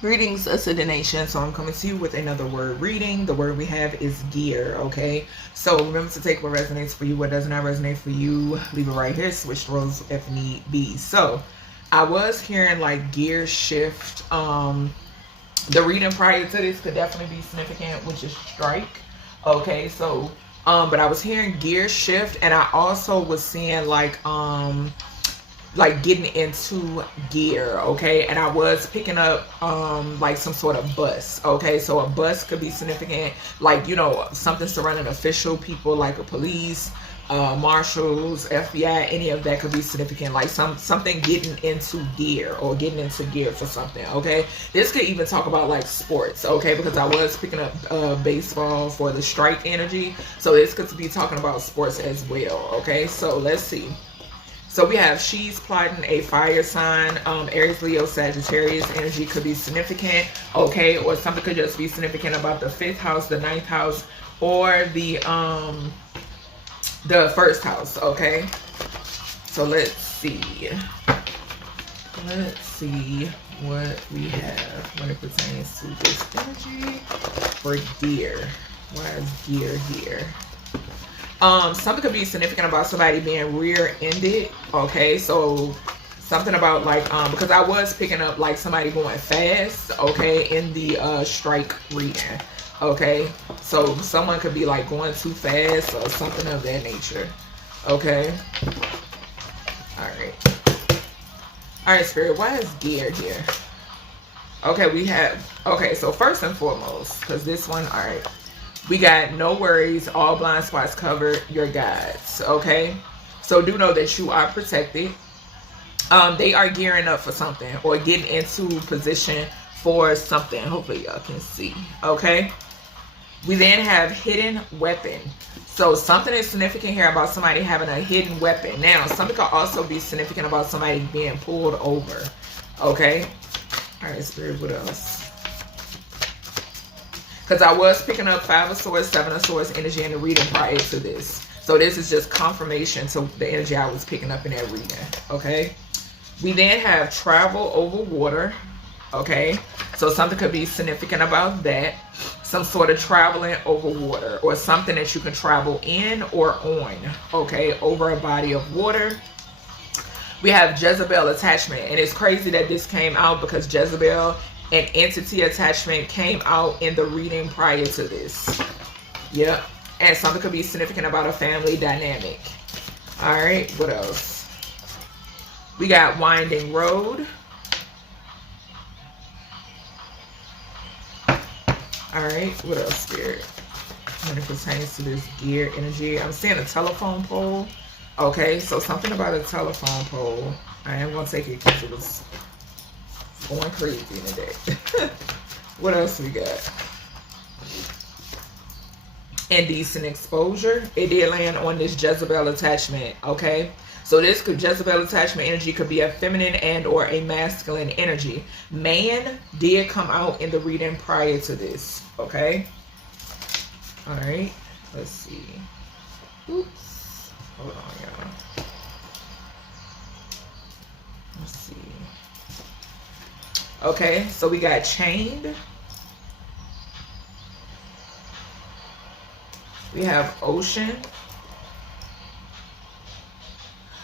Greetings, Ascended Nation. So I'm coming to you with another word reading. The word we have is gear, okay? So remember to take what resonates for you, what does not resonate for you. Leave it right here. Switch roles if need be. So I was hearing like gear shift. The reading prior to this could definitely be significant, which is strike. Okay, so but I was hearing gear shift, and I also was seeing like getting into gear, okay? And I was picking up like some sort of bus, okay? So a bus could be significant, like, you know, something surrounding official people like a police, marshals, FBI, any of that could be significant, like something getting into gear or getting into gear for something, okay? This could even talk about like sports, okay? Because I was picking up baseball for the strike energy, so this could be talking about sports as well, okay? So let's see. So we have she's plotting a fire sign, Aries, Leo, Sagittarius energy could be significant, okay? Or something could just be significant about the 5th house, the 9th house, or the first house, okay? So let's see. Let's see what we have when it pertains to this energy for gear. Why is gear here? Something could be significant about somebody being rear-ended, okay? So something about like because I was picking up like somebody going fast, okay, in the strike reading, okay? So someone could be like going too fast or something of that nature, okay? All right, Spirit, why is gear here? Okay, we have, okay, so first and foremost, because this one, all right, we got no worries, all blind spots covered, your guides, okay? So do know that you are protected. They are gearing up for something or getting into position for something. Hopefully y'all can see, okay? We then have hidden weapon. So something is significant here about somebody having a hidden weapon. Now, something could also be significant about somebody being pulled over, okay? All right, Spirit, what else? Because I was picking up 5 of Swords, 7 of Swords energy in the reading prior to this. So this is just confirmation to the energy I was picking up in that reading, okay? We then have travel over water, okay? So something could be significant about that. Some sort of traveling over water or something that you can travel in or on, okay? Over a body of water. We have Jezebel attachment. And it's crazy that this came out because Jezebel and entity attachment came out in the reading prior to this. Yep. And something could be significant about a family dynamic. All right, what else? We got winding road. All right, what else, Spirit? When it pertains to this gear energy, I'm seeing a telephone pole. Okay, so something about a telephone pole. I am going to take it because it was going crazy today. What else we got? Indecent exposure. It did land on this Jezebel attachment, okay? So this Jezebel attachment energy could be a feminine and or a masculine energy. Man did come out in the reading prior to this, okay? All right, let's see. Oops. Hold on, y'all. Let's see. Okay, so we got chained. We have ocean.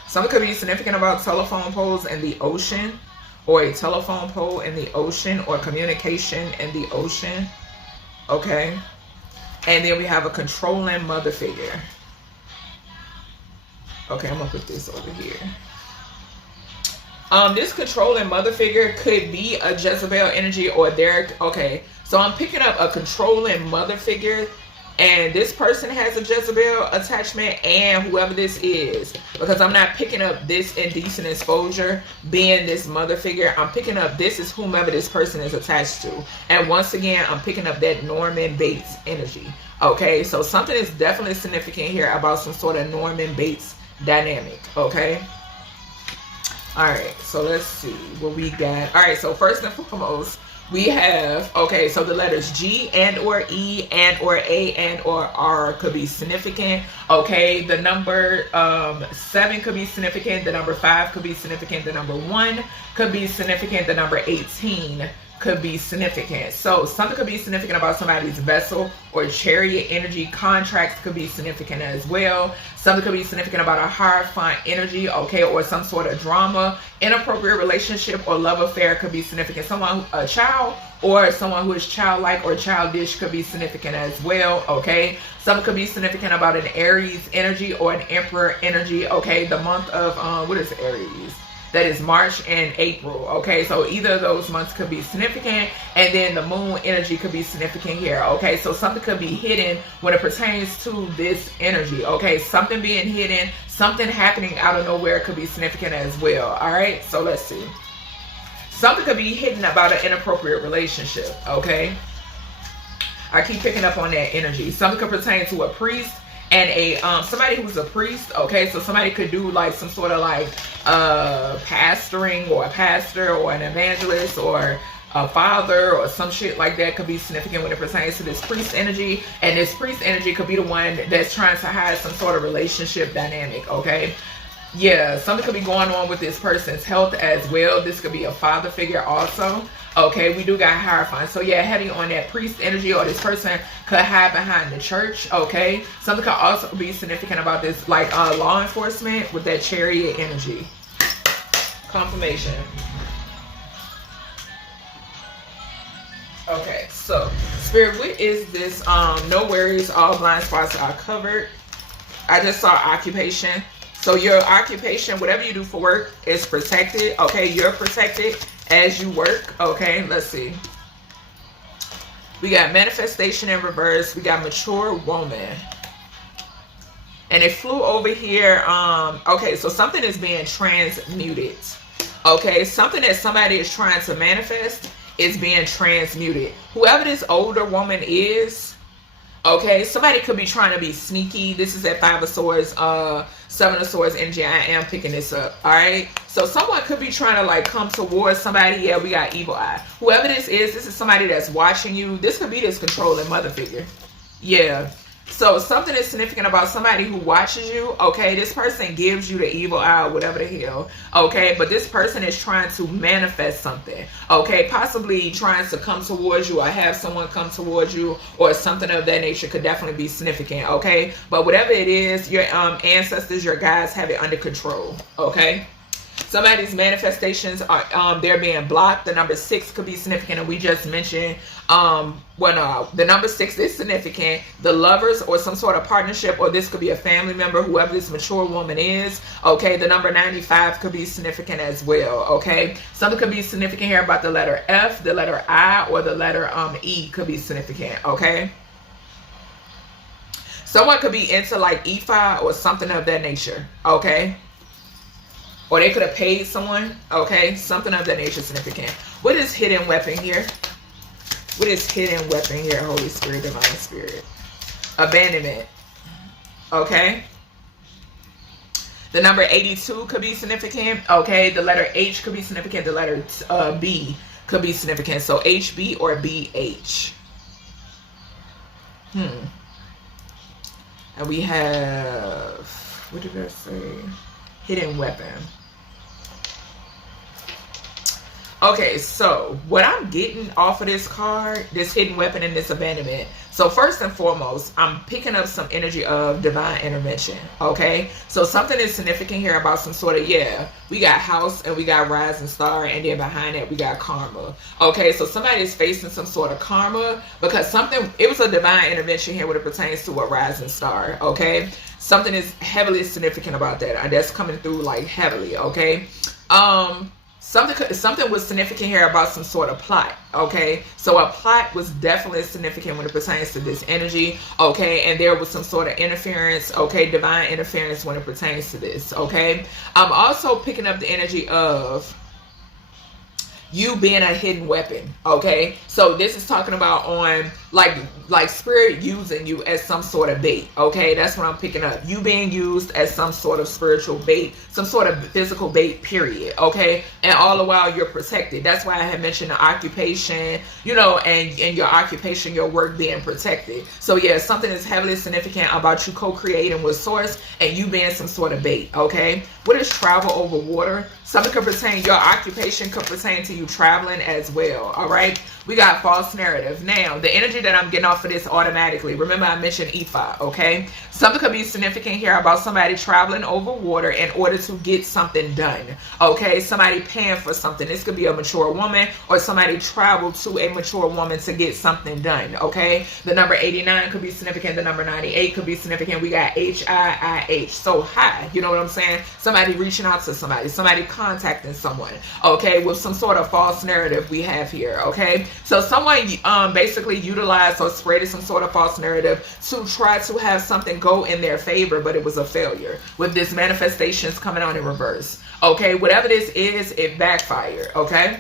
Something could be significant about telephone poles in the ocean, or a telephone pole in the ocean, or communication in the ocean. Okay. And then we have a controlling mother figure. Okay, I'm gonna put this over here. This controlling mother figure could be a Jezebel energy or Derek. Okay, so I'm picking up a controlling mother figure, and this person has a Jezebel attachment, and whoever this is, because I'm not picking up this indecent exposure being this mother figure. I'm picking up this is whomever this person is attached to. And once again, I'm picking up that Norman Bates energy. Okay, so something is definitely significant here about some sort of Norman Bates dynamic, okay? All right, so let's see what we got. All right, so first and foremost, We have, okay, so the letters G and or E and or A and or R could be significant. Okay, the number 7 could be significant. The number 5 could be significant. The number 1 could be significant. The number 18 could be significant. So something could be significant about somebody's vessel or chariot energy. Contracts could be significant as well. Something could be significant about a Hierophant energy, okay, or some sort of drama. Inappropriate relationship or love affair could be significant. Someone, a child, or someone who is childlike or childish could be significant as well, okay. Something could be significant about an Aries energy or an Emperor energy, okay. The month of, what is Aries? That is March and April, okay? So either of those months could be significant, and then the moon energy could be significant here, okay? So something could be hidden when it pertains to this energy, okay? Something being hidden, something happening out of nowhere could be significant as well, all right? So let's see. Something could be hidden about an inappropriate relationship, okay? I keep picking up on that energy. Something could pertain to a priest and a somebody who's a priest, okay? So somebody could do like some sort of like pastoring, or a pastor or an evangelist or a father or some shit like that could be significant when it pertains to this priest energy. And this priest energy could be the one that's trying to hide some sort of relationship dynamic, okay? Yeah, something could be going on with this person's health as well. This could be a father figure also. Okay, we do got Hierophant. So yeah, heavy on that priest energy, or this person could hide behind the church, okay? Something could also be significant about this, like law enforcement with that chariot energy. Confirmation. Okay, so Spirit, what is this? No worries, all blind spots are covered. I just saw occupation. So your occupation, whatever you do for work, is protected, okay? You're protected as you work, okay? Let's see. We got manifestation in reverse. We got mature woman. And it flew over here. Okay, so something is being transmuted. Okay, something that somebody is trying to manifest is being transmuted. Whoever this older woman is, okay, somebody could be trying to be sneaky. This is at 5 of Swords, 7 of Swords energy. I am picking this up, all right? So someone could be trying to like come towards somebody. Yeah, we got evil eye. Whoever this is somebody that's watching you. This could be this controlling mother figure. Yeah. So something is significant about somebody who watches you, okay? This person gives you the evil eye, whatever the hell, okay? But this person is trying to manifest something, okay? Possibly trying to come towards you or have someone come towards you or something of that nature could definitely be significant, okay? But whatever it is, your ancestors, your guides have it under control, okay? Somebody's manifestations are they're being blocked. The number 6 could be significant, and we just mentioned when the number 6 is significant. The lovers or some sort of partnership, or this could be a family member, whoever this mature woman is. Okay, the number 95 could be significant as well. Okay, something could be significant here about the letter F, the letter I, or the letter E could be significant. Okay. Someone could be into like EFI or something of that nature. Okay. Or they could have paid someone, okay? Something of that nature significant. What is hidden weapon here? What is hidden weapon here, Holy Spirit, Divine Spirit? Abandonment, okay? The number 82 could be significant, okay? The letter H could be significant. The letter B could be significant. So HB or BH. And we have, what did I say? Hidden weapon. Okay, so what I'm getting off of this card, this hidden weapon and this abandonment. So first and foremost, I'm picking up some energy of divine intervention. Okay, so something is significant here about some sort of, yeah, we got house and we got rising star, and then behind that we got karma. Okay, so somebody is facing some sort of karma because something, it was a divine intervention here when it pertains to a rising star. Okay, something is heavily significant about that. That's coming through like heavily. Okay. Something was significant here about some sort of plot, okay? So a plot was definitely significant when it pertains to this energy, okay? And there was some sort of interference, okay? Divine interference when it pertains to this, okay? I'm also picking up the energy of you being a hidden weapon, okay? So this is talking about on like spirit using you as some sort of bait. Okay, that's what I'm picking up. You being used as some sort of spiritual bait, some sort of physical bait, period. Okay, and all the while you're protected. That's why I had mentioned the occupation, you know, and your occupation, your work being protected. So yeah, something is heavily significant about you co-creating with source and you being some sort of bait. Okay, what is travel over water? Something could pertain, your occupation could pertain to you traveling as well. All right, we got false narrative. Now the energy that I'm getting off of this automatically, remember I mentioned Ifa. Okay, something could be significant here about somebody traveling over water in order to get something done. Okay, somebody paying for something. This could be a mature woman, or somebody traveled to a mature woman to get something done. Okay, the number 89 could be significant. The number 98 could be significant. We got HIIH, so high, you know what I'm saying? Somebody reaching out to somebody, somebody contacting someone, okay, with some sort of false narrative we have here. Okay, so someone basically utilized or spreaded some sort of false narrative to try to have something go in their favor, but it was a failure, with this manifestations coming on in reverse. Okay, whatever this is, it backfired. Okay,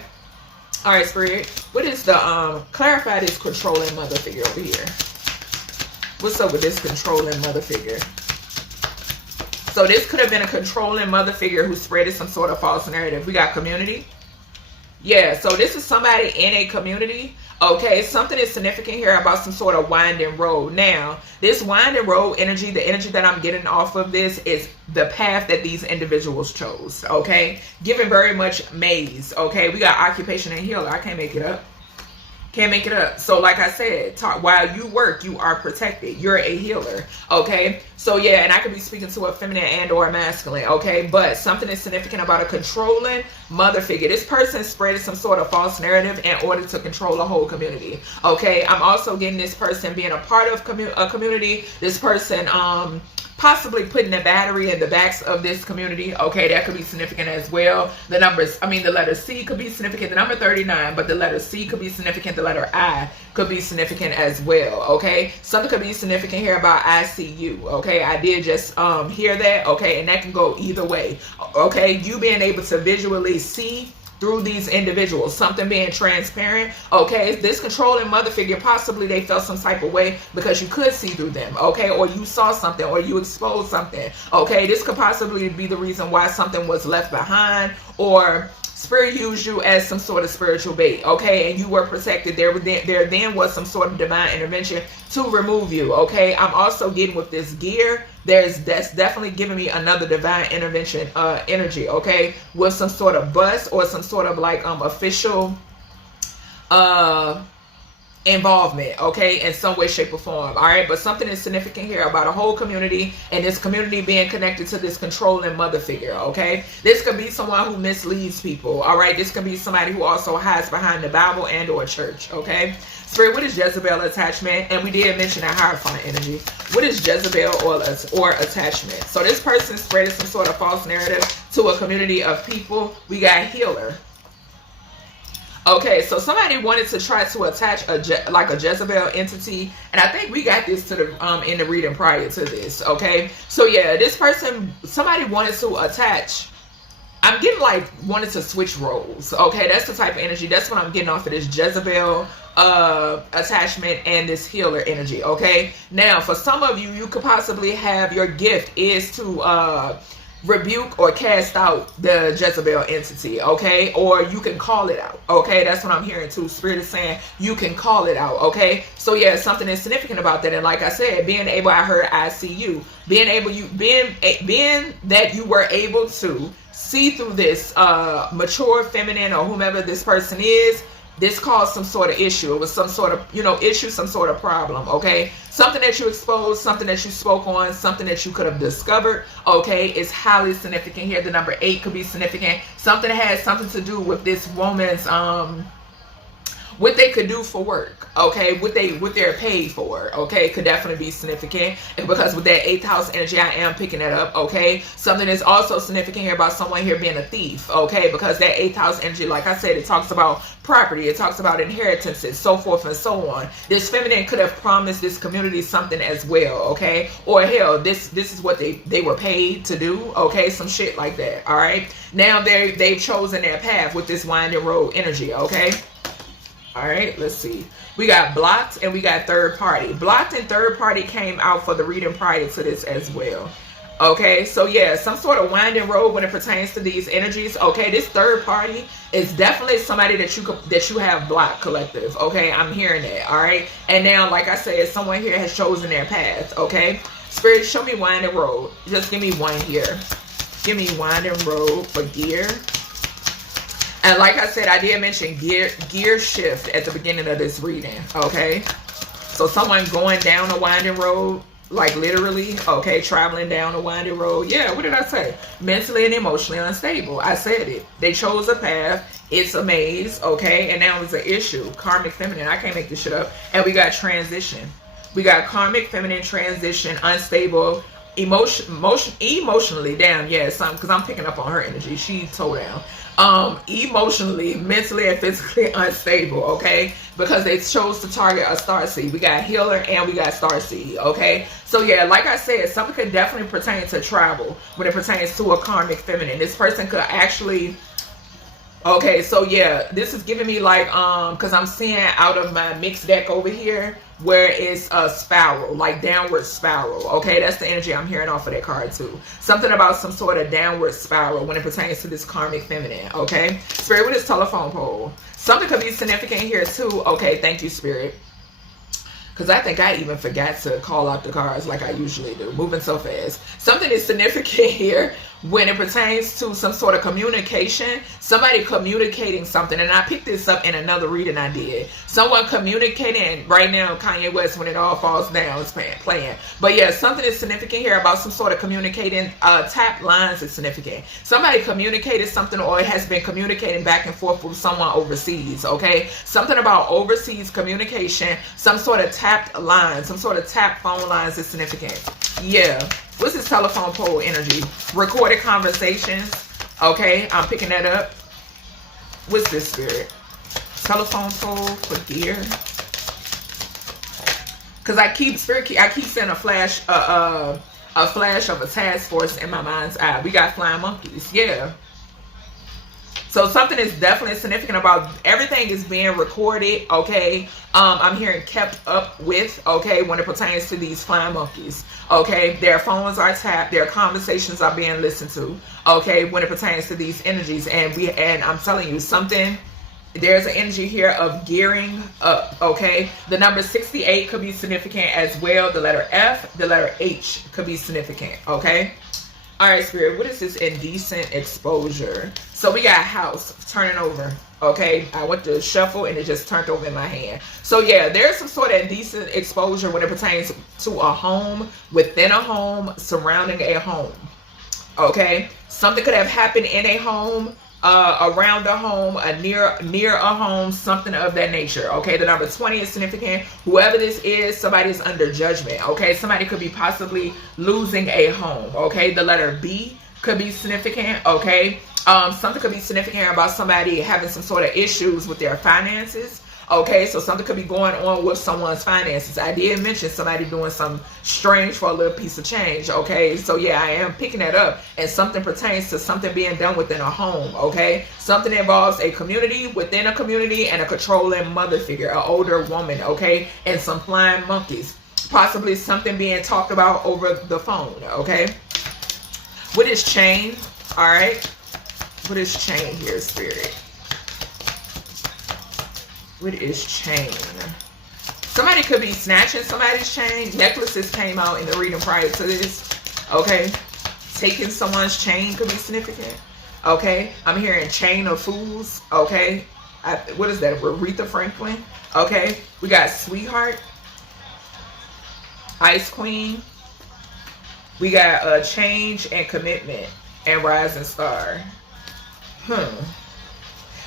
all right, spirit, what is the clarify this controlling mother figure over here? What's up with this controlling mother figure? So this could have been a controlling mother figure who spreaded some sort of false narrative. We got community. Yeah, so this is somebody in a community. Okay, something is significant here about some sort of winding road. Now, this winding road energy, the energy that I'm getting off of this is the path that these individuals chose. Okay, given very much maze. Okay, we got occupation and healer. I can't make it up. Can't make it up. So like I said, while you work, you are protected. You're a healer. Okay, so yeah, and I could be speaking to a feminine and or a masculine. Okay, but something is significant about a controlling mother figure. This person spreaded some sort of false narrative in order to control a whole community. Okay, I'm also getting this person being a part of a community. This person possibly putting a battery in the backs of this community. Okay, that could be significant as well. The letter C could be significant, the number 39, but the letter C could be significant, the letter I could be significant as well. Okay, something could be significant here about ICU. Okay, I did just hear that. Okay, and that can go either way. Okay, you being able to visually see through these individuals, something being transparent. Okay, this controlling mother figure, possibly they felt some type of way because you could see through them. Okay, or you saw something, or you exposed something. Okay, this could possibly be the reason why something was left behind, or spirit used you as some sort of spiritual bait. Okay, and you were protected. There then was some sort of divine intervention to remove you. Okay, I'm also getting with this gear, that's definitely giving me another divine intervention energy. Okay, with some sort of bus or some sort of like official involvement, okay, in some way, shape, or form. All right, but something is significant here about a whole community, and this community being connected to this controlling mother figure. Okay, this could be someone who misleads people. All right, this could be somebody who also hides behind the Bible and or church. Okay, spirit, what is Jezebel attachment? And we did mention that Hierophant energy. What is Jezebel or attachment? So this person spreading some sort of false narrative to a community of people. We got healer. Okay, so somebody wanted to try to attach a Jezebel entity, and I think we got this to the in the reading prior to this. Okay, so yeah, this person, somebody wanted to attach. I'm getting like wanted to switch roles. Okay, that's the type of energy. That's what I'm getting off of this Jezebel attachment and this healer energy. Okay, now for some of you, you could possibly have your gift is to rebuke or cast out the Jezebel entity, okay, or you can call it out. Okay, that's what I'm hearing too. Spirit is saying you can call it out. Okay, so yeah, something is significant about that. And like I said, being able, I heard ICU, being that you were able to see through this mature feminine or whomever this person is. This caused some sort of issue. It was some sort of, issue, some sort of problem, okay? Something that you exposed, something that you spoke on, something that you could have discovered, okay, is highly significant here. The number 8 could be significant. Something that has something to do with this woman's, what they could do for work, okay, what they're paid for, okay, could definitely be significant. And because with that 8th house energy, I am picking that up, okay. Something is also significant here about someone here being a thief, okay, because that 8th house energy, like I said, it talks about property, it talks about inheritances, so forth and so on. This feminine could have promised this community something as well, okay, or hell, this is what they were paid to do, okay, some shit like that. All right, now they've chosen their path with this winding road energy, okay. All right, let's see. We got blocked and we got third party. Blocked and third party came out for the reading prior to this as well. Okay, so yeah, some sort of winding road when it pertains to these energies. Okay, this third party is definitely somebody that you have blocked, collective. Okay, I'm hearing that. All right, and now, like I said, someone here has chosen their path. Okay, Spirit, show me winding road. Just give me one here. Give me winding road for gear. And like I said, I did mention gear shift at the beginning of this reading. Okay, so someone going down a winding road. Like literally, okay, traveling down a winding road. Yeah, what did I say? Mentally and emotionally unstable. I said it. They chose a path. It's a maze, okay? And now it's an issue. Karmic feminine. I can't make this shit up. And we got transition. We got karmic feminine, transition, unstable, emotionally down. Yeah, because I'm picking up on her energy. She toe down. Emotionally, mentally, and physically unstable, okay? Because they chose to target a starseed. We got healer and we got starseed, okay? So yeah, like I said, something could definitely pertain to travel when it pertains to a karmic feminine. This person could actually, okay, so yeah, this is giving me like, because I'm seeing out of my mixed deck over here, where it's a spiral, like downward spiral. Okay, that's the energy I'm hearing off of that card too. Something about some sort of downward spiral when it pertains to this karmic feminine. Okay, Spirit, with this telephone pole, something could be significant here too. Okay, thank you, Spirit. Because I think I even forgot to call out the cards like I usually do. Moving so fast. Something is significant here when it pertains to some sort of communication. Somebody communicating something. And I picked this up in another reading I did. Someone communicating right now, Kanye West, when it all falls down, is playing. But yeah, something is significant here about some sort of communicating. Tap lines is significant. Somebody communicated something or has been communicating back and forth with someone overseas. Okay? Something about overseas communication. Some sort of tapped lines. Some sort of tapped phone lines is significant. Yeah. What's this telephone pole energy? Recorded conversations. Okay, I'm picking that up. What's this, Spirit? Telephone pole for gear. Because I keep seeing a flash of a task force in my mind's eye. We got flying monkeys. Yeah. So something is definitely significant about everything is being recorded, okay? I'm hearing kept up with, okay, when it pertains to these flying monkeys, okay? Their phones are tapped, their conversations are being listened to, okay, when it pertains to these energies. And I'm telling you something, there's an energy here of gearing up, okay? The number 68 could be significant as well. The letter F, the letter H could be significant, okay? All right, Spirit, what is this indecent exposure? So we got house turning over, okay? I went to shuffle and it just turned over in my hand. So yeah, there's some sort of indecent exposure when it pertains to a home, within a home, surrounding a home, okay? Something could have happened in a home, around a home, near a home, something of that nature, okay? The number 20 is significant. Whoever this is, somebody is under judgment, okay? Somebody could be possibly losing a home, okay? The letter B could be significant, okay? Something could be significant about somebody having some sort of issues with their finances, okay? So something could be going on with someone's finances. I did mention somebody doing some strange for a little piece of change, okay? So yeah, I am picking that up. And something pertains to something being done within a home, okay? Something involves a community within a community and a controlling mother figure, an older woman, okay? And some flying monkeys. Possibly something being talked about over the phone, okay? What is chain? All right. What is chain here, Spirit? What is chain? Somebody could be snatching somebody's chain. Necklaces came out in the reading prior to this. Okay. Taking someone's chain could be significant. Okay. I'm hearing chain of fools. Okay. What is that? Aretha Franklin. Okay. We got sweetheart. Ice Queen. We got change and commitment and rising star.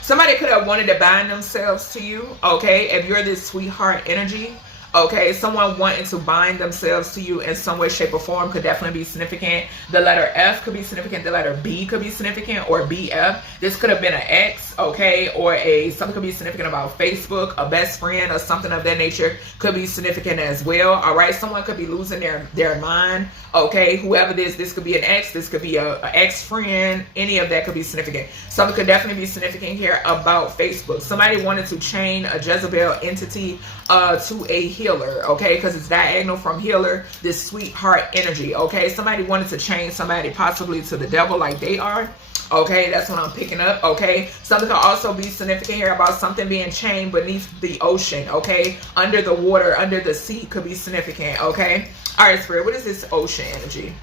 Somebody could have wanted to bind themselves to you, okay? If you're this sweetheart energy, okay? Someone wanting to bind themselves to you in some way, shape, or form could definitely be significant. The letter F could be significant. The letter B could be significant, or BF. This could have been an ex, okay, or something could be significant about Facebook, a best friend, or something of that nature could be significant as well. All right, someone could be losing their mind, okay, whoever this could be an ex, this could be a ex-friend, any of that could be significant. Something could definitely be significant here about Facebook. Somebody wanted to chain a Jezebel entity to a healer, okay, because it's diagonal from healer, this sweetheart energy, okay. Somebody wanted to chain somebody possibly to the devil like they are. Okay, that's what I'm picking up. Okay, something could also be significant here about something being chained beneath the ocean. Okay, under the water, under the sea could be significant. Okay, all right, Spirit, what is this ocean energy?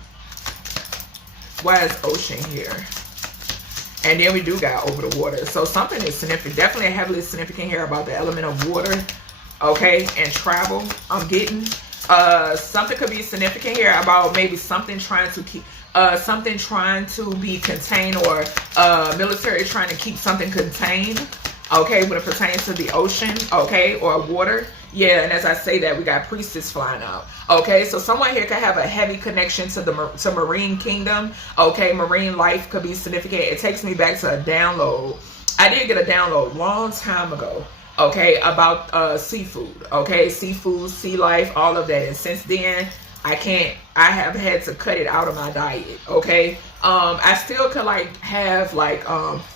Why is ocean here? And then we do got over the water. So something is significant, definitely heavily significant here about the element of water. Okay, and travel. I'm getting something could be significant here about maybe something trying to keep. Something trying to be contained, or military trying to keep something contained, okay, when it pertains to the ocean, okay, or water. Yeah, and as I say that, we got priestess flying out. Okay, so someone here could have a heavy connection to marine kingdom. Okay, marine life could be significant. It takes me back to a download. I did get a download a long time ago, okay, about seafood, okay, seafood, sea life, all of that. And since then, I have had to cut it out of my diet, okay? I still could like have like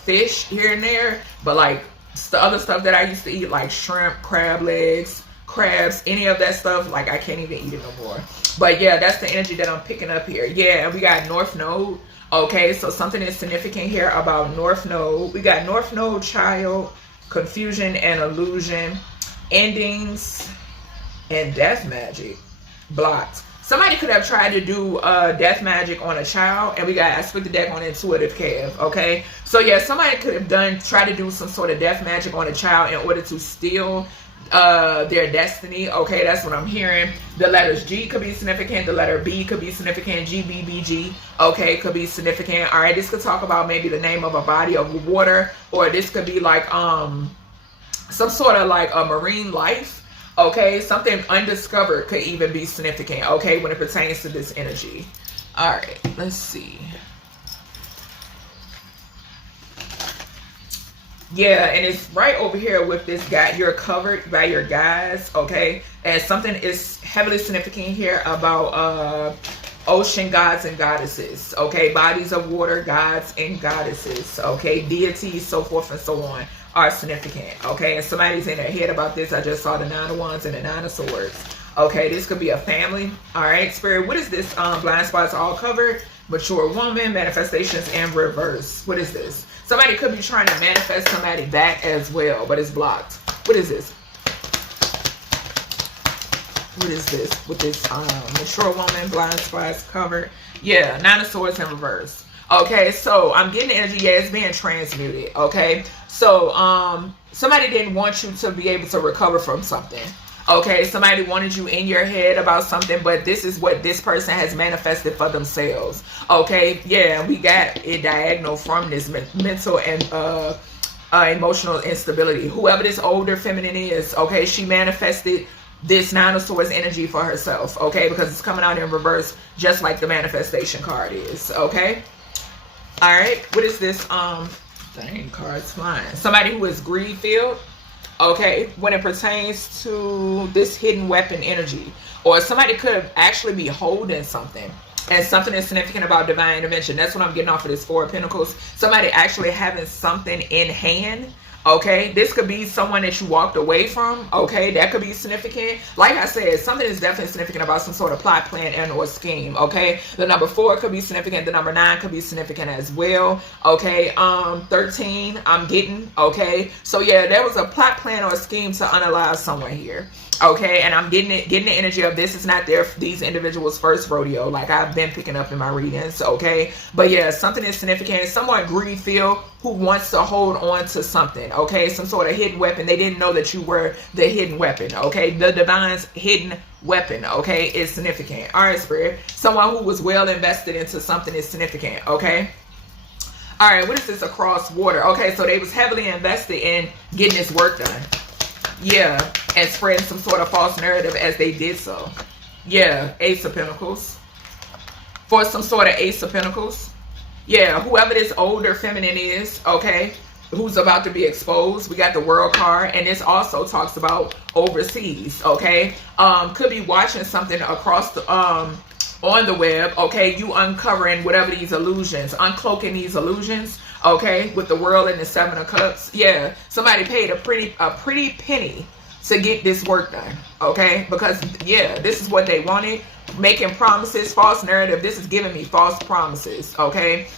fish here and there, but like the other stuff that I used to eat, like shrimp, crab legs, crabs, any of that stuff, like I can't even eat it no more. But yeah, that's the energy that I'm picking up here. Yeah, and we got North Node, okay? So something is significant here about North Node. We got North Node, child, confusion and illusion, endings, and death magic, blocked. Somebody could have tried to do death magic on a child, and I split the deck on intuitive Kev, okay? So yeah, somebody could have tried to do some sort of death magic on a child in order to steal their destiny, okay? That's what I'm hearing. The letters G could be significant, the letter B could be significant, GBBG, okay, could be significant. All right, this could talk about maybe the name of a body of water, or this could be like some sort of like a marine life. Okay, something undiscovered could even be significant, okay, when it pertains to this energy. All right, let's see. Yeah, and it's right over here with this guy. You're covered by your guys, okay? And something is heavily significant here about ocean gods and goddesses, okay? Bodies of water, gods and goddesses, okay? Deities, so forth and so on, are significant, okay? And somebody's in their head about this. I just saw the 9 of Wands and the 9 of Swords. Okay, this could be a family. All right, Spirit, what is this? Blind spots all covered, mature woman, manifestations in reverse. What is this? Somebody could be trying to manifest somebody back as well, but it's blocked. What is this? What is this with this mature woman, blind spots covered? Yeah, 9 of Swords in reverse. Okay, so I'm getting the energy. Yeah, it's being transmuted. Okay, so somebody didn't want you to be able to recover from something. Okay, somebody wanted you in your head about something, but this is what this person has manifested for themselves. Okay, yeah, we got it diagonal from this mental and emotional instability. Whoever this older feminine is, okay, she manifested this 9 of Swords energy for herself, okay, because it's coming out in reverse, just like the manifestation card is, okay? All right, what is this? Dang, cards flying. Somebody who is greed-filled, okay, when it pertains to this hidden weapon energy, or somebody could actually be holding something, and something is significant about divine intervention. That's what I'm getting off of this 4 of Pentacles. Somebody actually having something in hand. Okay, this could be someone that you walked away from. Okay, that could be significant. Like I said, something is definitely significant about some sort of plot, plan, and or scheme. Okay, the number 4 could be significant. The number 9 could be significant as well. Okay, 13 I'm getting. Okay, so yeah, there was a plot, plan, or scheme to unalive someone here. Okay, and I'm getting the energy of this is not these individuals' first rodeo, like I've been picking up in my readings. Okay, but yeah, something is significant. Someone greed-filled who wants to hold on to something. Okay, some sort of hidden weapon. They didn't know that you were the hidden weapon. Okay, the divine's hidden weapon. Okay, is significant. All right, Spirit. Someone who was well invested into something is significant. Okay. All right, what is this across water? Okay, so they was heavily invested in getting this work done. Yeah, and spreading some sort of false narrative as they did so. Yeah, Ace of Pentacles. For some sort of Ace of Pentacles. Yeah, whoever this older feminine is, okay, who's about to be exposed. We got the world card, and this also talks about overseas. Okay, could be watching something across the on the web. Okay, you uncovering whatever these illusions, uncloaking these illusions. Okay, with the world and the 7 of Cups. Yeah, somebody paid a pretty penny to get this work done. Okay, because yeah, this is what they wanted. Making promises, false narrative. This is giving me false promises. Okay,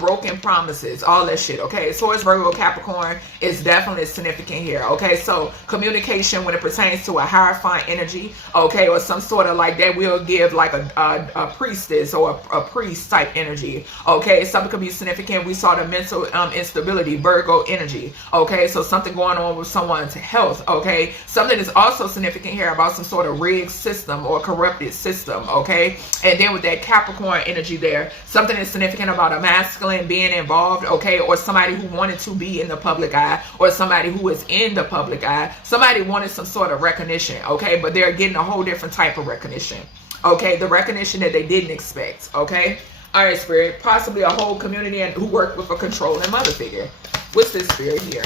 broken promises, all that shit. Okay, Taurus, Virgo, Capricorn is definitely significant here. Okay, so communication when it pertains to a hierophant energy. Okay, or some sort of like that will give like a priestess or a priest type energy. Okay, something could be significant. We saw the mental instability, Virgo energy. Okay, so something going on with someone's health. Okay, something is also significant here about some sort of rigged system or corrupted system. Okay, and then with that Capricorn energy there, something is significant about a masculine being involved. Okay, or somebody who wanted to be in the public eye, or somebody who is in the public eye. Somebody wanted some sort of recognition. Okay, but they're getting a whole different type of recognition. Okay, the recognition that they didn't expect. Okay, all right, Spirit, possibly a whole community and who worked with a controlling mother figure. What's this, Spirit, here?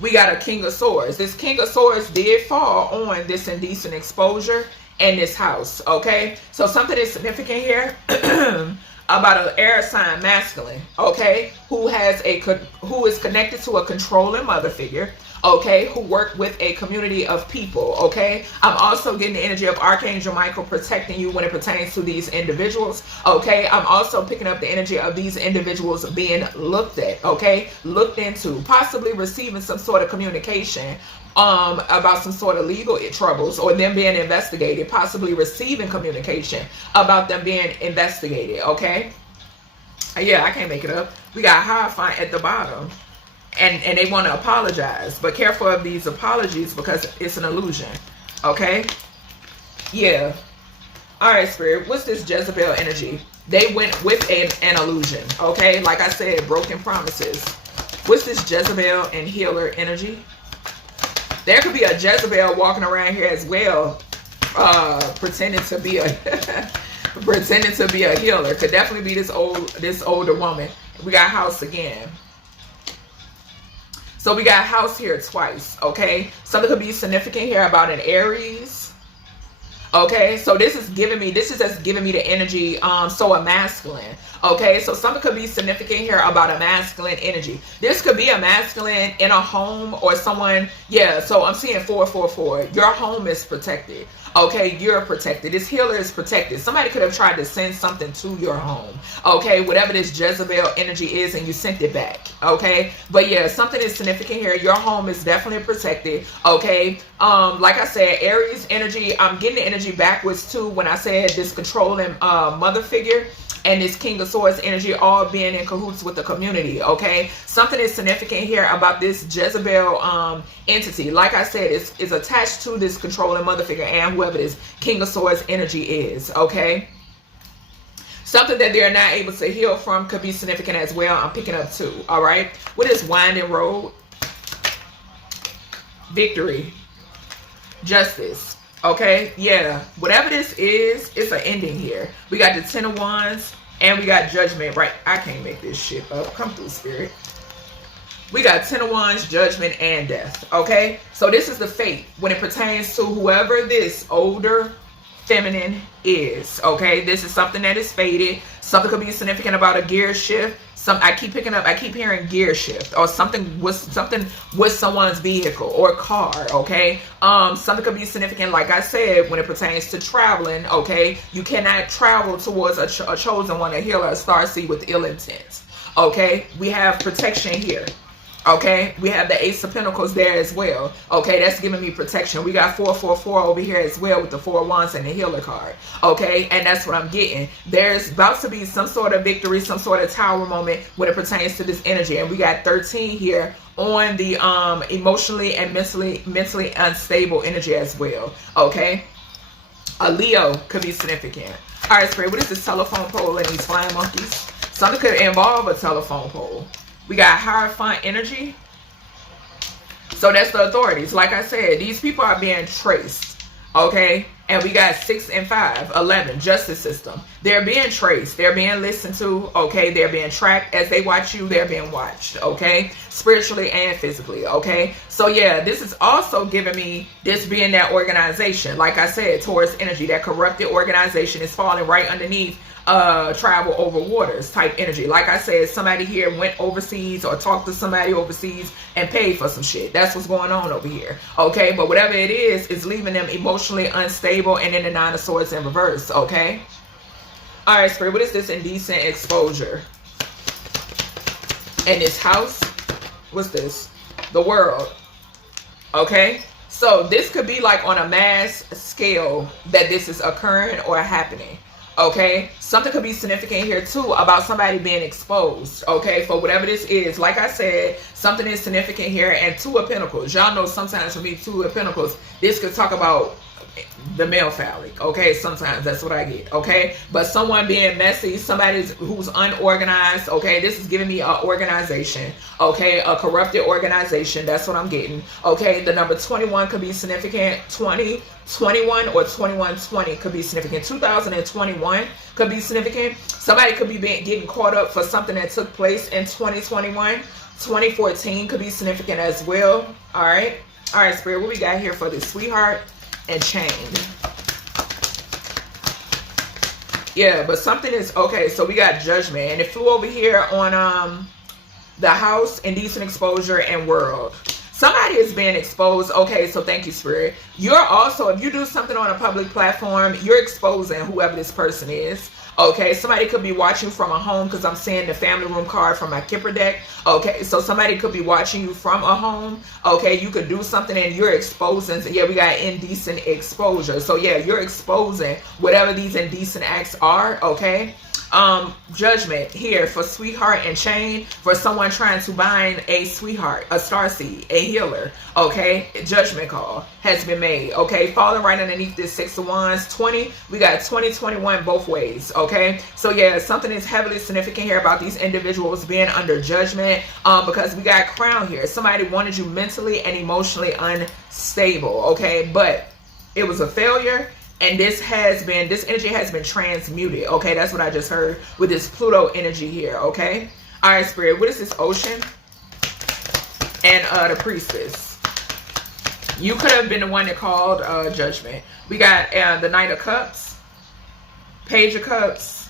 We got a King of Swords. This King of Swords did fall on this indecent exposure and this house. Okay, so something is significant here about an air sign masculine. Okay, who is connected to a controlling mother figure. Okay, who work with a community of people. Okay, I'm also getting the energy of Archangel Michael protecting you when it pertains to these individuals. Okay, I'm also picking up the energy of these individuals being looked at. Okay, looked into, possibly receiving some sort of communication about some sort of legal troubles or them being investigated, possibly receiving communication about them being investigated. Okay, yeah, I can't make it up. We got Hierophant at the bottom. And they want to apologize, but careful of these apologies because it's an illusion. Okay, yeah. All right, Spirit, what's this Jezebel energy? They went with an illusion. Okay, like I said, broken promises. What's this Jezebel and healer energy? There could be a Jezebel walking around here as well, pretending to be a pretending to be a healer. Could definitely be this older woman. We got House again. So we got House here twice. Okay, something could be significant here about an Aries. Okay, so this is just giving me the energy, so a masculine. Okay, so something could be significant here about a masculine energy. This could be a masculine in a home or someone, yeah, so I'm seeing 444. Your home is protected. Okay, you're protected. This healer is protected. Somebody could have tried to send something to your home. Okay, whatever this Jezebel energy is, and you sent it back. Okay, but yeah, something is significant here. Your home is definitely protected. Okay, like I said, Aries energy, I'm getting the energy backwards too when I said this controlling mother figure and this King of Swords energy all being in cahoots with the community. Okay, something is significant here about this Jezebel entity. Like I said, is attached to this controlling mother figure and whoever this King of Swords energy is. Okay, something that they're not able to heal from could be significant as well. I'm picking up too. All right, what is winding road? Victory, justice. Okay, yeah, whatever this is, it's an ending here. We got the 10 of Wands and we got Judgment, right? I can't make this shit up. Come through, Spirit. We got 10 of Wands, Judgment, and Death. Okay, so this is the fate when it pertains to whoever this older feminine is. Okay, this is something that is fated. Something could be significant about a gear shift. I keep hearing gear shift or something with someone's vehicle or car. Okay, something could be significant, like I said, when it pertains to traveling. Okay, you cannot travel towards a chosen one, a healer, a starseed with ill intent. Okay, we have protection here. Okay, we have the Ace of Pentacles there as well. Okay, that's giving me protection. We got 444 over here as well with the 4 of Wands and the healer card. Okay, and that's what I'm getting. There's about to be some sort of victory, some sort of tower moment when it pertains to this energy. And we got 13 here on the emotionally and mentally unstable energy as well. Okay, a Leo could be significant. All right, Spirit, what is this telephone pole and these flying monkeys? Something could involve a telephone pole. We got Hierophant energy. So that's the authorities. Like I said, these people are being traced. Okay, And we got 6 and 5, 11, justice system. They're being traced. They're being listened to. Okay. They're being tracked. As they watch you, they're being watched. Okay. Spiritually and physically. Okay. So yeah, this is also giving me this being that organization. Like I said, Taurus energy, that corrupted organization is falling right underneath travel over waters type energy. Like I said, somebody here went overseas or talked to somebody overseas and paid for some shit. That's what's going on over here. Okay, but whatever it is leaving them emotionally unstable, and then the 9 of Swords in reverse. Okay. All right, Spirit, what is this indecent exposure? In this house, what's this? The world. Okay. So this could be like on a mass scale that this is occurring or happening. Okay, something could be significant here too about somebody being exposed. Okay, for whatever this is. Like I said, something is significant here. And 2 of Pentacles. Y'all know sometimes for me, 2 of Pentacles, this could talk about the male phallic. Okay, sometimes that's what I get. Okay, but someone being messy, somebody who's unorganized. Okay, this is giving me an organization. Okay, a corrupted organization. That's what I'm getting. Okay, the number 21 could be significant. 2021 or 2120 could be significant. 2021 could be significant. Somebody could be getting caught up for something that took place in 2021. 2014 could be significant as well. All right, Spirit, what we got here for this sweetheart and chain? Yeah, but something is okay. So we got judgment, and it flew over here on the house, indecent exposure, and world. Somebody is being exposed. Okay, so thank you, Spirit. You're also, if you do something on a public platform, you're exposing whoever this person is. Okay, somebody could be watching from a home, because I'm seeing the family room card from my Kipper deck. Okay, so somebody could be watching you from a home. Okay, you could do something and you're exposing. So yeah, we got indecent exposure. So yeah, you're exposing whatever these indecent acts are. Okay. Judgment here for sweetheart and chain, for someone trying to bind a sweetheart, a starseed, a healer. Okay, judgment call has been made. Okay, falling right underneath this 6 of Wands. 20, we got 2021 both ways. Okay, so yeah, something is heavily significant here about these individuals being under judgment, because we got crown here. Somebody wanted you mentally and emotionally unstable. Okay, but it was a failure. And this energy has been transmuted. Okay, that's what I just heard with this Pluto energy here. Okay, all right, Spirit, what is this ocean and the priestess? You could have been the one that called judgment. We got the Knight of Cups, Page of Cups,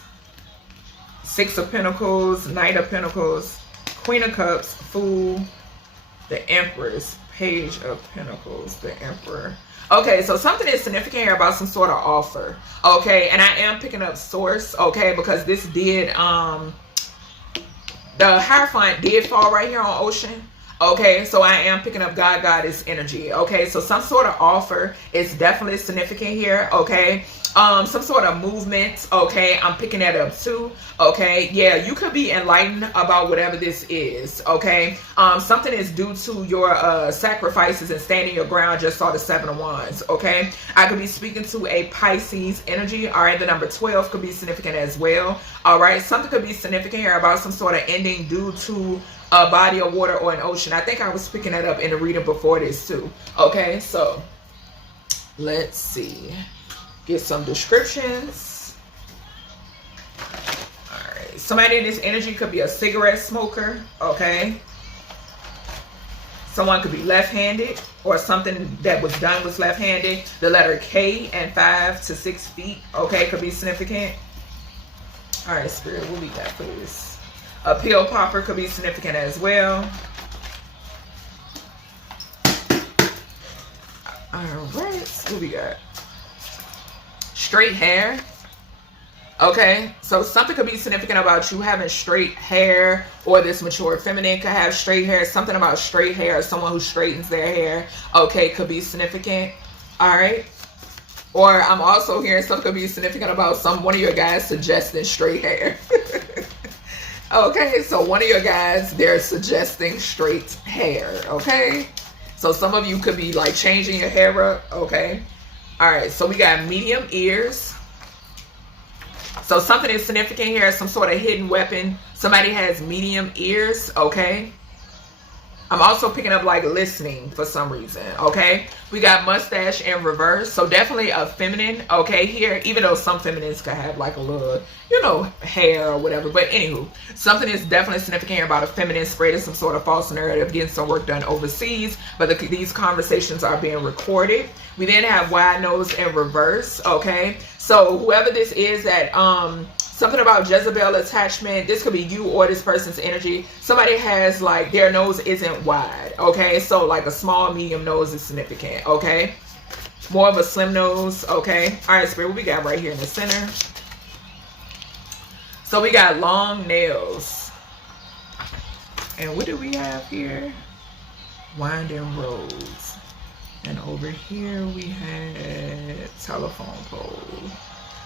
6 of Pentacles, Knight of Pentacles, Queen of Cups, Fool, the Empress, Page of Pentacles, the Emperor. Okay, so something is significant here about some sort of offer. Okay, and I am picking up source. Okay, because this did, the Hierophant did fall right here on ocean. Okay, so I am picking up God, Goddess energy. Okay, so some sort of offer is definitely significant here. Okay, some sort of movement. Okay, I'm picking that up too. Okay, yeah, you could be enlightened about whatever this is. Okay, something is due to your sacrifices and standing your ground. Just saw the 7 of Wands. Okay, I could be speaking to a Pisces energy. All right, the number 12 could be significant as well. All right, something could be significant here about some sort of ending due to a body of water or an ocean. I think I was picking that up in the reading before this too. Okay, so let's see. Get some descriptions. All right, somebody in this energy could be a cigarette smoker. Okay, someone could be left-handed, or something that was done was left-handed. The letter K and 5 to 6 feet. Okay, could be significant. All right, Spirit, what we got for this? A pill popper could be significant as well. All right, what we got? Straight hair. Okay, so something could be significant about you having straight hair, or this mature feminine could have straight hair. Something about straight hair, or someone who straightens their hair. Okay, could be significant. All right. Or I'm also hearing something could be significant about one of your guys suggesting straight hair. Okay, so one of your guys, they're suggesting straight hair. Okay, so some of you could be like changing your hair up. Okay, all right, so we got medium ears. So something is significant here, some sort of hidden weapon. Somebody has medium ears. Okay, I'm also picking up like listening for some reason, okay? We got mustache in reverse, so definitely a feminine, okay, here, even though some feminines could have like a little, you know, hair or whatever, but anywho, something is definitely significant here about a feminine spreading some sort of false narrative, getting some work done overseas, but these conversations are being recorded. We then have wide nose in reverse, okay? So whoever this is that, something about Jezebel attachment. This could be you or this person's energy. Somebody has like their nose isn't wide. Okay. So like a small, medium nose is significant. Okay. More of a slim nose. Okay. All right, Spirit, what we got right here in the center? So we got long nails. And what do we have here? Winding roads. And over here we had telephone pole.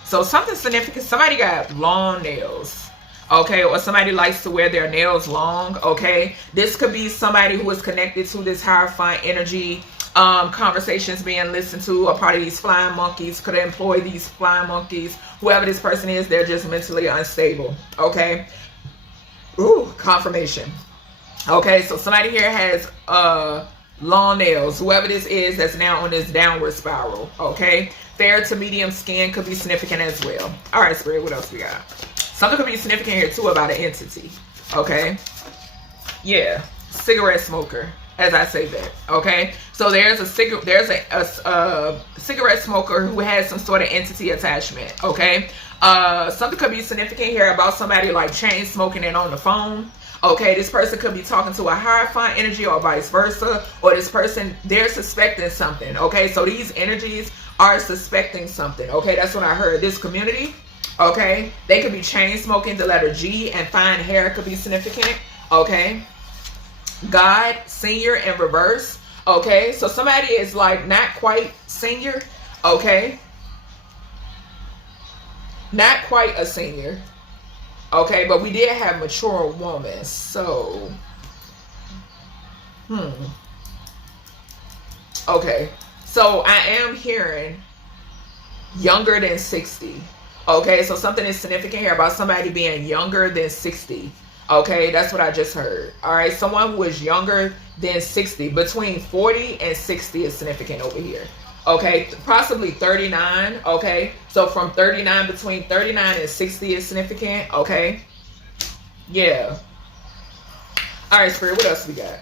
So something significant, somebody got long nails, okay, or somebody likes to wear their nails long, okay. This could be somebody who is connected to this hierophant energy, conversations being listened to, a part of these flying monkeys, could employ these flying monkeys. Whoever this person is, they're just mentally unstable, okay. Ooh, confirmation. Okay, so somebody here has long nails, whoever this is that's now on this downward spiral, okay. Fair to medium skin could be significant as well. All right, Spirit, what else we got? Something could be significant here too about an entity, okay. Yeah, cigarette smoker, as I say that, okay. So there's a cigarette smoker who has some sort of entity attachment, okay. Something could be significant here about somebody like chain smoking and on the phone. Okay, this person could be talking to a hierophant energy or vice versa, or this person, they're suspecting something, okay? So these energies are suspecting something, okay? That's what I heard. This community, okay? They could be chain smoking, the letter G, and fine hair could be significant, okay? God, senior in reverse, okay? So somebody is like not quite senior, okay? Not quite a senior. Okay, but we did have mature woman, so, okay, so I am hearing younger than 60, okay, so something is significant here about somebody being younger than 60, okay, that's what I just heard, all right, someone who is younger than 60, between 40 and 60 is significant over here. Okay, possibly 39, okay? So from 39, between 39 and 60 is significant, okay? Yeah. All right, Spirit, what else we got?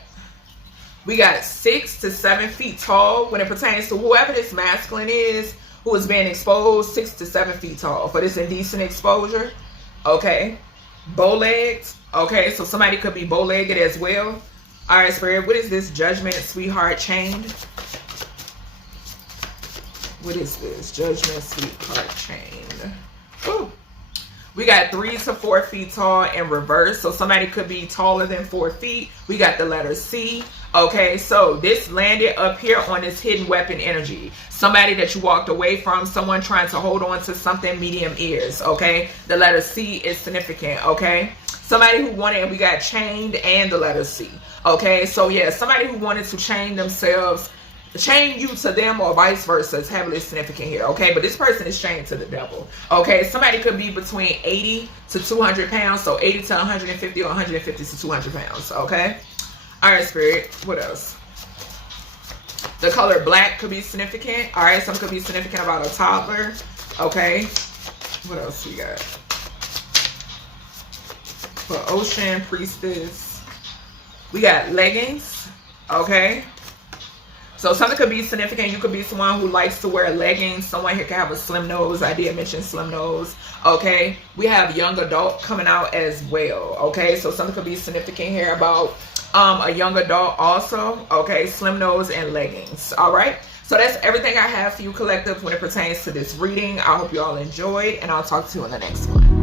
We got 6 to 7 feet tall when it pertains to whoever this masculine is who is being exposed, 6 to 7 feet tall for this indecent exposure, okay? Bow-legged, okay? So somebody could be bow-legged as well. All right, Spirit, what is this? Judgment, sweetheart, chained. What is this? Judgment, sweetheart, chained. Ooh. We got 3 to 4 feet tall in reverse. So somebody could be taller than 4 feet. We got the letter C. Okay, so this landed up here on this hidden weapon energy. Somebody that you walked away from, someone trying to hold on to something, medium ears. Okay, the letter C is significant. Okay, somebody who wanted, we got chained and the letter C. Okay, so yeah, somebody who wanted to chain themselves, chain you to them or vice versa is heavily significant here, okay? But this person is chained to the devil, okay? Somebody could be between 80 to 200 pounds, so 80 to 150 or 150 to 200 pounds, okay? All right, Spirit, what else? The color black could be significant, all right? Some could be significant about a toddler, okay? What else we got? For ocean, priestess, we got leggings, okay? So something could be significant. You could be someone who likes to wear leggings. Someone here can have a slim nose. I did mention slim nose. Okay. We have young adult coming out as well. Okay. So something could be significant here about a young adult also. Okay. Slim nose and leggings. All right. So that's everything I have for you, collective, when it pertains to this reading. I hope you all enjoyed, and I'll talk to you in the next one.